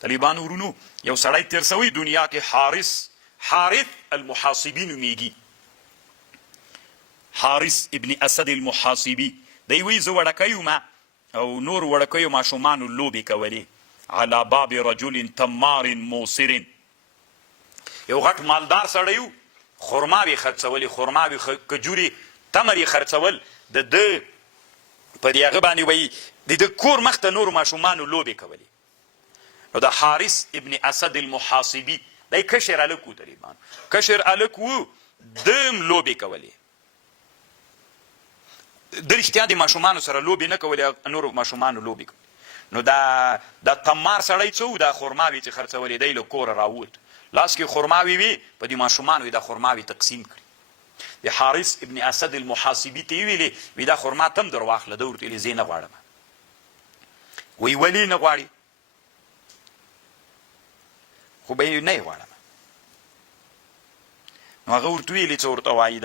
طالبانو ورونو یو سړی تیر سوی دنیا کې حارث المحاصبي نومیږي، حارث ابن اسد المحاصبي. دی وایي زه وړکی وم او نور وړکیو ماشومانو لوبې کولې. على باب رجل تمار موصر، یو غټ مالدار سړی و، خرماوې خرڅولې، خرماوې کجورې تمر یې خرڅول. د ده په دې هغه باندې وایي د ده کور مخ ته نورو ماشومانو لوبې کولې. نو د حارث ابن اسد المحاصبي دی کشر هلک و، طالبان کشر هلک و، دم لوبې کولې. د رښتیا د ماشومانو سره لوبې نه کولې، نورو ماشومانو لوبې کولې. نو دا تمار سړی څه و، دا خرماوې چې خرڅولې دی له کوره راووت، لاس کې خرماوې وې، په دې ماشومانو یې دا خرماوې تقسیم کړي. د حارث ابن اسد المحاصبي ته یې ویلې وي دا خرما ته هم در واخله. ده ورته ویلې زه یې نه غواړم. وایي ولې نه غواړې؟ خو به یې نه یې غواړم. نو هغه ورته ویلې څه ورته وایي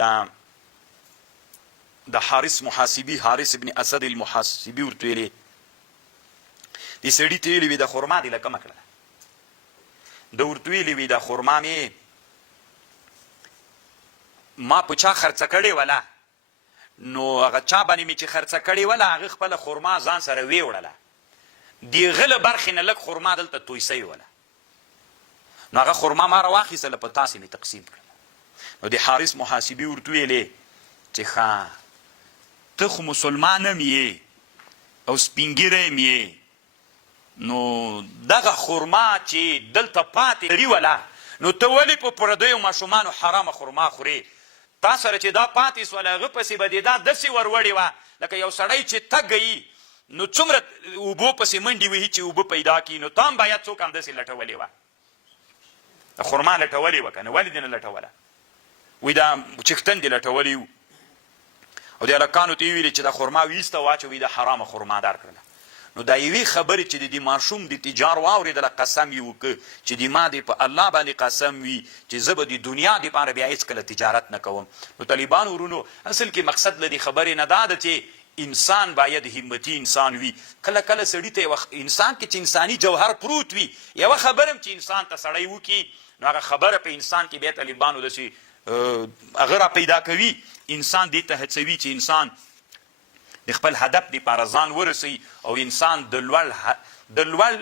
د حارث محاسبي، حارث ابن اسد المحاسبي ورته ویلې دې سړي ته ویلې وي دا خرما دې له کمه کړله. ده ورته ویلې وي دا خرما مې ما په چا خرڅه کړې وله، نو هغه چا باندې مې چې خرڅه کړې وله هغه خپله خرما ځان سره ویوړله، د هغه له برخې نه لږ خرما دلته توی سوې وله، نو هغه خرما ما راواخیستله په تاسې مې تقسیم کړله. نو د حارث محاسبي ورته ویلې چې ښه ته خو مسلمان هم یې او سپین ږیری هم یې، نو دغه خرما چې دلته پاتې لري وله، نو ته ولې په پردیو ماشومانو حرامه خرما خورې؟ تا سره چې دا پاتې سوله هغه پسې به دې دا داسې وروړې وه لکه یو سړی چې تږی وي نو څومره اوبو پسې منډې وهي چې اوبه پیدا کړي، نو تا هم باید څوک همداسې لټولې وه، خرما لټولې وه که نه، ولې دې نه لټوله؟ وایي دا چښتن دې لټولې وو. او دې هلکانو ته یې ویلې چې دا خرما ویسته واچوي، دا حرامه خرما دار کړله. نو دا یوې خبرې چې د دې ماشوم د تجار واورېدله قسم یې وکړه چې د ما دې په الله باندې قسم وي چې زه به د دنیا دپاره بیا هېڅکله تجارت نه کوم. نو طالبانو ورونو اصل کې مقصد له دې خبرې نه دا ده چې انسان باید همتي انسان وي. کله کله سړي ته انسان کې چې انساني جوهر پروت وي، یوه خبره هم چې انسان ته سړی وکړي نو هغه خبره په انسان کې بیا طالبانو داسې هغه را پیدا کوي، انسان دې ته هڅوي چې انسان د خپل هدف دپاره ځان ورسوي او انسان د لوړ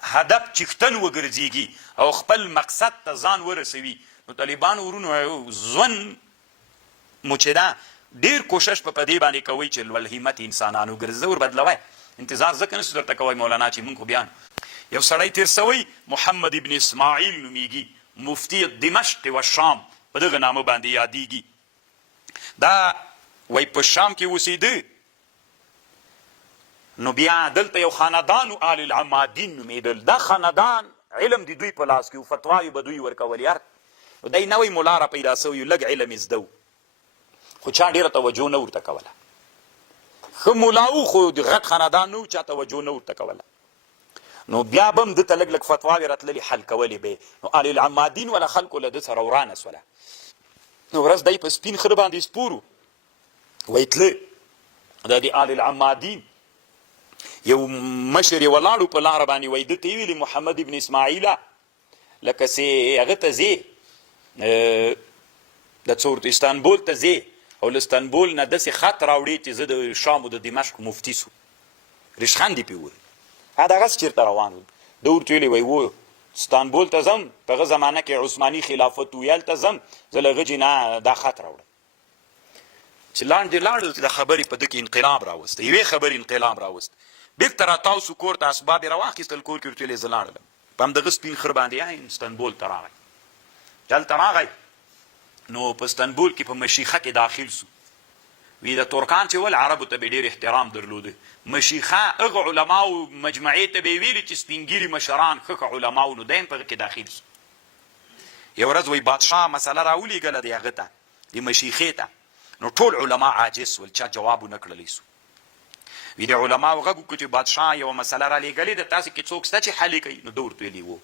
هدف چښتن وګرځېږي او خپل مقصد ته ځان ورسوي. نو طالبانو ورونو ژوند مو چې ده ډېر کوشش په دې باندې کوئ چې لوړ همت انسانان وګرځي. ور بدلوئ انتظار ځکه نسو درته کوئ مولانا چې مونږ خو بیان یو سړی تېر سوی محمد ابن اسماعیل نومیږي، مفتی دمشق و شام په دغه نامه باندې یادیږي. دا وایي په شام کې اوسېده، نو بیا دلته یو خاندان و آل العمادین نومېدل. دا خاندان علم د دوی په لاس کې و، فتواوې به دوی ورکول. یار دی نوی ملا را پیدا سوی لږ علم یې زده و، خو چا ډېره توجه نه ورته کوله. ښه ملا و خو د غټ خاندان نه و، چا توجه نه ورته کوله. نو بیا به هم ده ته لږ لږ فتواوې راتللې حل کولې به. نو آل العمادین والا خلکو له ده سره ورانه سوله. نو ورځ دی په سپین خره باندې سپور و، وایي تله دا د آل العمادین یو مشر یې ولاړو په لاره باندې، وایي ده ته یې ویلې محمد ابن اسماعیله لکه سې هغه ته ځې د څه ورته استانبول ته ځې او له استانبول نه داسې خط راوړې چې زه د شام و د دمشق مفتي سو، ریشخند یې پرې وویل. دغسې چېرته روان و. ده ورته ویلې وایي و استانبول ته ځم، په هغه زمانه کې عثماني خلافت و، هلته ځم زه له هغه نه دا خط راوړم. چې لاندې لاړل چې د خبرې په ده کې انقلاب راوسته، یوې خبرې انقلاب راوست. بېرته راتاو سو کور ته، اسباب یې راواخیستل، کور کې ورته ویلې زه لاړلم. په همدغه سپین خر باندې استانبول ته راغی. چې هلته راغی نو په استانبول کې په مشیخه کې داخل سو. وی د ترکان چې ول عربو ته به ډېر احترام درلوده. مشیخه هغه علماو مجمعې ته به یې ویلي چې سپین ږیري مشران ښه علماو، نو دی هم په هغه کې داخل سو. یو ورځ وایي بادشاه مسله راولېږله د هغه ته، د مشیخې ته. نو ټول علما عاجز سول، چا جواب ونه کړلی سو. وی د علماو غږ وکړو چې بادشاه یوه مسله را لېږلې ده، تاسې کې څوک شته چې حل یې کوي؟ نو ده ورته ویلي وو.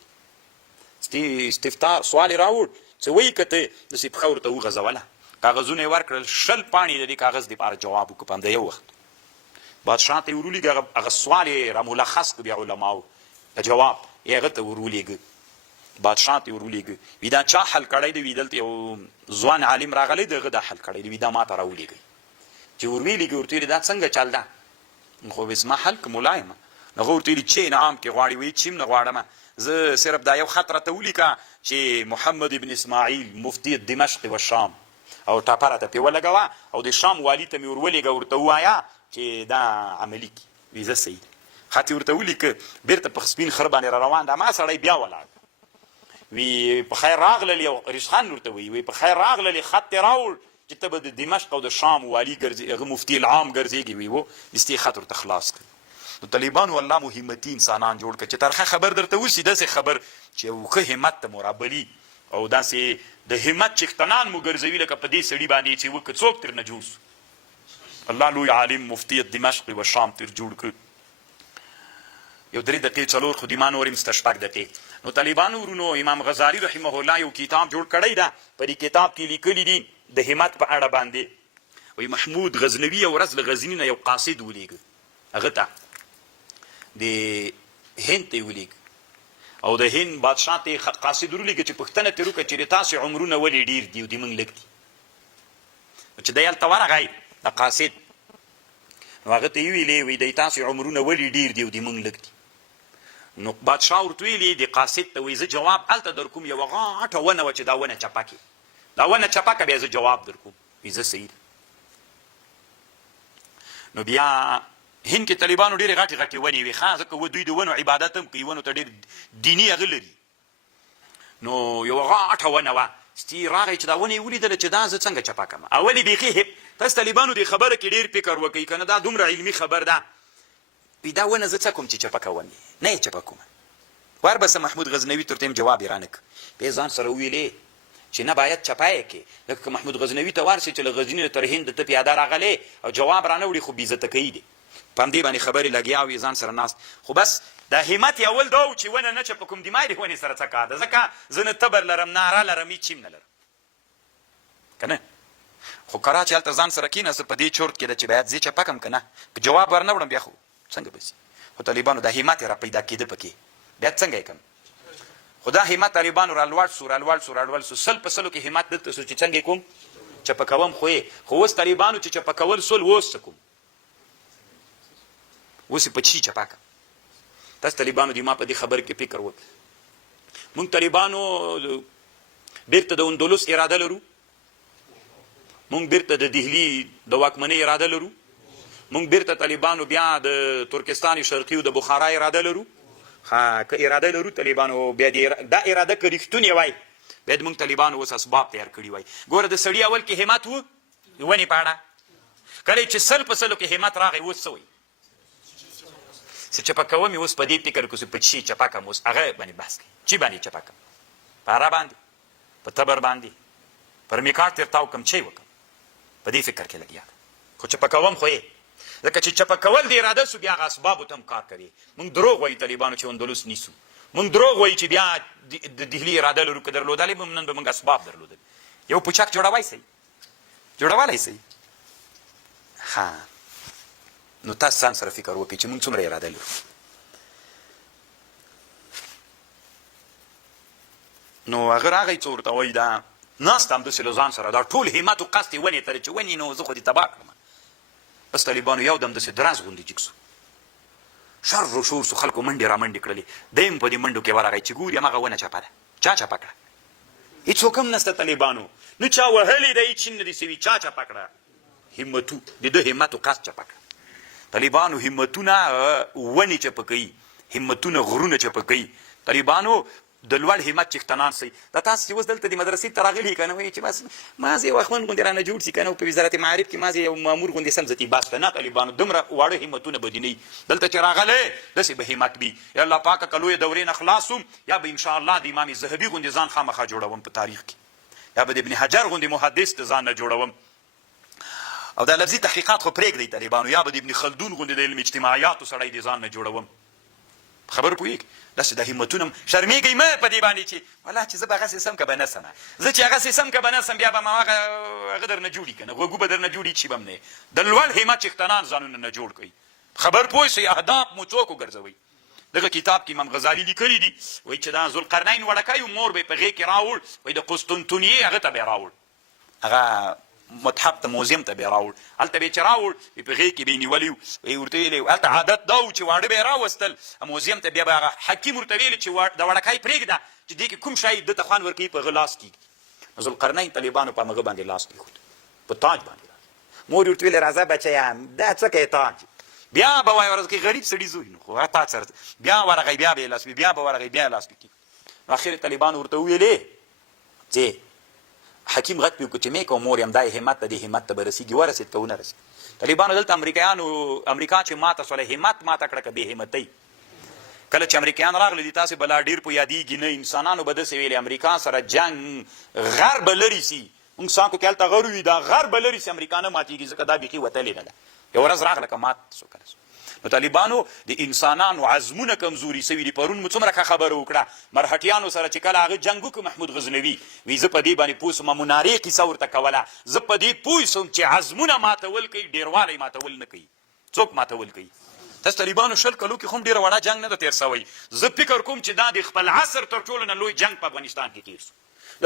استفتاء سوال یې راوړ چې وایي که ته داسې پښه ورته وغځوله، کاغذونه یې ورکړل، 20 پاڼې د دې کاغذ دپاره جواب وکړو په همده یو وخت. بادشاه ته یې ورولېږه، هغه سوال یې راملخص کړو بیا علماو په جواب. هغه ته ورولېږه بادشاه ته ورولېږه وي دا چا حل کړی دی وي دلته یو ځوان عالم راغلی دی هغه دا حل کړی دی وي دا ما ته راولېږئ چې ورولېږي ورته ویلې دا څنګه چل ده خو ویس ما حل که ملا یم هغه ورته ویلي چې انعام کې غواړي وایي چې نه غواړم زه صرف دا یو خط راته ولیکه چې محمد ابن اسماعیل مفتی دمشق و شام او ټاپه راته پرې ولګوه او د شام والي ته مې ورولېږه ورته ووایه چې دا عملي کړي وي زه صحیح خط یې ورته ولیکه بېرته په سپین خره باندې را روان ده ما سړی بیا ولاړ وی په خیر راغللې او ریشخان ورته وی په خیر راغللې خط دې راوړ چې ته به د دمشق او د شام والي ګرځې هغه مفتي العام ګرځېږي وی و دستې خط ورته خلاص کړ نو طالبانو الله مو همتي انسانان جوړ کړه چې ترخه خبر درته وشي داسې خبر چې یو ښه همت ته مو رابلي او داسې د همت چښتنان مو ګرځوي لکه په دې سړي باندې چې وکه څوک ترنه جوړ سو الله لوی عالم مفتی دمشق و شام تر جوړ کړ یو 3 دقیقې 4 خو دیمان وریم سته 6 دقیقې نو طالبانو ورونو امام غزالی رحمه الله یو کتاب جوړ کړی ده په دې کتاب کې لیکلي دي د همت په اړه باندې وایي محمود غزنوي یو ورځ له غزني نه یو قاصد ولېږه هغه ته د هند ته یې ولېږه او د هند بادشاه ته یې قاصد ورولېږه چې پوښتنه ترې وکړه چې د تاسې عمرونه ولې ډېر دي او د موږ لږ دي چې دی هلته ورغی د قاصد نو هغه ته یې ویلې وایي دی تاسې عمرونه ولې ډېر دي او د موږ لږ دي نو بادشاه ورته ویلې د قاصد ته وایي زه جواب هلته در کوم یوه غاټه ونه وه چې دا ونه چپه کړي دا ونه چپه که بیا زه جواب در کوم وایي زه صحیح نو بیا هند کې طالبانو ډېرې غټې غټې ونې وې ښه ځکه دوی د ونو عبادت هم کوي ونو ته ډېر دیني هغه لري نو یوه غاټه ونه وه ستي راغی چې دا ونه یې ولیدله چې دا زه څنګه چپه کړم اول یې بیخي تاسو طالبانو دې خبره کې ډېر فکر وکړئ که نه دا دومره علمي خبر ده وي دا ونه زه څه کوم چې چپه کوم نه یې چپه کومه وربسه محمود غزنوي ترته یم جواب یې رانه کړ بیا ځان سره وویلې چې نه باید چپه یې کړې لکه که محمود غزنوي ته ورسې چې له غزني تر هند ته پیاده راغلی او جواب رانه وړي خو بېعزته کوي دي په همدې باندې خبرې لګیا وي ځان سره ناست خو بس دا همت یې اول دا و چې ونه نه چپه کوم دمای د ونې سره څه کار ده ځکه زه نه تبر لرم ناره لرم هېڅ چیم نه لرم که نه خو کرا چې هلته ځان سره کېناسته په دې چورت کې ده چې باید زه چپه کړم که نه که جواب ورنه وړم بیا خو څنګه به سي خو طالبانو دا همت یې را پیدا کېده پکې بیا څنګه یې کړم خو دا همت طالبانو را لوړ سو سل په سلو کې همت دلته سو چې څنګه یې کوم چپه کوم خو اوس طالبانو چې چپه کول سول اوس څه کوم اوس یې په چی چپه کړم تاسو طالبانو دې ما په دې خبرې کې فکر وکړئ موږ طالبانو بیرته د اندلس اراده لرو موږ بیرته د دهلي د واکمنۍ اراده لرو موږ بیرته طالبانو بیا د ترکستان شرقي او د بخارا اراده لرو که اراده لرو طالبانو بیا دا اراده که رښتونې وای بیا موږ طالبانو اوس اسباب تیار کړي وای ګوره د سړي اول کې همت و ونې په اړه کله چې سل په سلو کې همت راغی اوس څه وایي چې چپه کوم یې اوس په دې فکر کې په چی چپه کړم اوس هغه باندې بحث کوي چی باندې چپه کړم په اره باندې په تبر باندې پر میکار تېر تاو کړم چی وکړم په دې فکر کې لګیا خو چپه کوم خو یې ځکه چې چپه کول د اراده سو بیا هغه اسبابو ته هم کار کوي موږ دروغ وایو طالبانو چې اندلس نیسو موږ دروغ وایو چې بیا د دهلي اراده لرو که درلودلی به نن به موږ اسباب درلودل یو پوچک جوړوای سئ جوړولی سئ ها نو تاسو ځان سره فکر وکړئ چې موږ څومره اراده لرو نو هغه راغی څه ورته وایي دا ناست همداسې له ځان سره دا ټول همت و قصد یې ونې ته چې ونې نو زه خو دې تباه کړم بس طالبانو یو دم داسې درز غوندې جګ سو شر و شور سو خلکو منډې را منډې کړلې دیم په دې منډو کې ورغی چې ګوري هماغه ونه چپه ده چا چپه کړه هېڅوک هم نسته طالبانو نه چا وهلې ده هېڅ نه دي سوي چا چپه کړه همتو د ده همت و قصد چپه کړه طالبانو همتونه ونې چپه کوي همتونه غرونه چپه کوي طالبانو د لوړ همت چښتنان سئ دا تاسو چې اوس دلته د مدرسې ته راغلي که نه وایي چې بس مازې یو اخوند غوندې رانه جوړ شي که نه په وزارت معارف کې مازې یو مامور غوندې سمځتي بس ده نه طالبانو دومره واړه همتونه به دي نه وي دلته چې راغلی داسې به همت وي یا الله پاکه که لویې دورې نه خلاص وم یا به انشاءالله د امام ذهبي غوندې ځان خامخا جوړوم په تاریخ کې یا به د ابن حجر غوندې محدث د ځان نه جوړوم او دا لفظي تحقیقات خو پرېږدئ طالبانو یا به د ابن خلدون غوندې د علم اجتماعیاتو سړی د ځان نه جوړوم خبر پوهېږي داسې د همتونه شرمېږئ مه په دې باندې چې والله چې زه به هغسې سم که به نه سمه زه چې هغسې سم که به نه سم بیا به هغه درنه جوړي که نه غوږو به درنه جوړي چې به هم نه د لوړ همت چښتنان ځانونه نه جوړ کړئ خبر پوه شئ اهداف مو څوک وګرځوئ دغه کتاب کې امام غزالی لیکلی دي وایي چې دا ذوالقرنین وړکی مور به یې په غېږ کې راوړ وایي د قسطنطنیې هغه ته به یې راوړ هغه متحف ته موزیم ته به یې راوړ هلته به یې چې راوړ په غېږ کې به یې نیولی و وایي ورته ویلی هلته عادت دا و چې واړه به یې راوستل موزیم ته بیا به هغه حکیم ورته ویلي چې د وړکی پرېږده چې دې کې کوم شی ده ته خوند ورکوي په هغه لاس کېږي ذوالقرنین طالبانو په هغه باندې لاس کېښود په تاج باندې مور ورته ویلې راځه بچیه دا څه کوې تاج بیا به وایي ورځ کې غریب سړي زوی نو خو تاج سره بیا ورغی بیا به یې لاس بیا به ورغی بیا یې لاس کېږي اخر طالبانو ورته وویلې چې حکیم غږ پې وکړو چې مې کوم مور یم دا همت ته دې همت ته به رسېږي ورسېد که ونه رسېد طالبانو دلته امریکا چې ماته شوله همت ماته کړه که بې همتۍ کله چې امریکایان راغلي دي تاسې به لا ډېر په یادېږي نه انسانانو به داسې ویلې امریکا سره جنګ غر به لرې سي موږ سانکو کې هلته غر وي دا غر به لرې سي امریکا نه ماتېږي ځکه دا بیخي وتلې نه ده یوه ورځ راغله که مات سو که نو طالبانو د انسانانو عزمونه کمزوري سوي دي پرون مو څومره ښه خبره وکړه مرهټیانو سره چې کله هغه جنګ وکړو محمود غزنوي وایي زه په دې باندې پوه سوم منارې کیسه ورته کوله زه په دې پوه سوم چې عزمونه ماتول کوي ډېروالی ماتول نه کوي څوک ماتول کوي تاسو طالبانو 20 کلو کې خو هم ډېره وړه جنګ نه ده تېر سوی زه فکر کوم چې دا د خپل عصر تر ټولو نه لوی جنګ په افغانستان کې تېر سو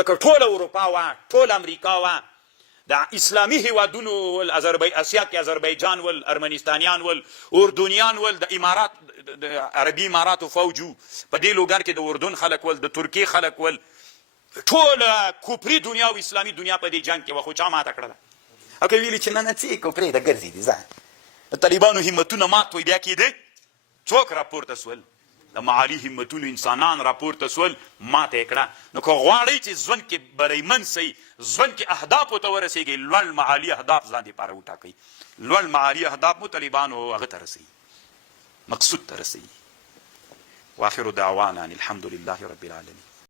لکه ټوله اروپا وه ټول امریکا وه د اسلامي هیوادونو ول اسیا کې اذربایجان ول ارمنستانیان ول اردنیان ول د امارات د عربي اماراتو فوج په دې لوګر کې د اردن خلک ول د ترکیې خلک ول ټوله کوپري دنیا او اسلامي دنیا په دې جنګ کې وه خو چا ماته کړله او که ویلي چې نه نه څه کوپرې د ګرځي دي ځه د طالبانو همتونه مات وی بیا کېدی څوک راپورته سول د معالي همتونو انسانان راپورته سول ماته یې کړه نو که غواړئ چې ژوند کې بریمن سئ ژوند کې اهدافو ته ورسېږئ لوړ معالي اهداف ځان دپاره وټاکئ لوړ معالي اهداف مو طالبانو هغه ته رسوي مقصود ته رسوي واخر دعوانا ان الحمد لله رب العالمين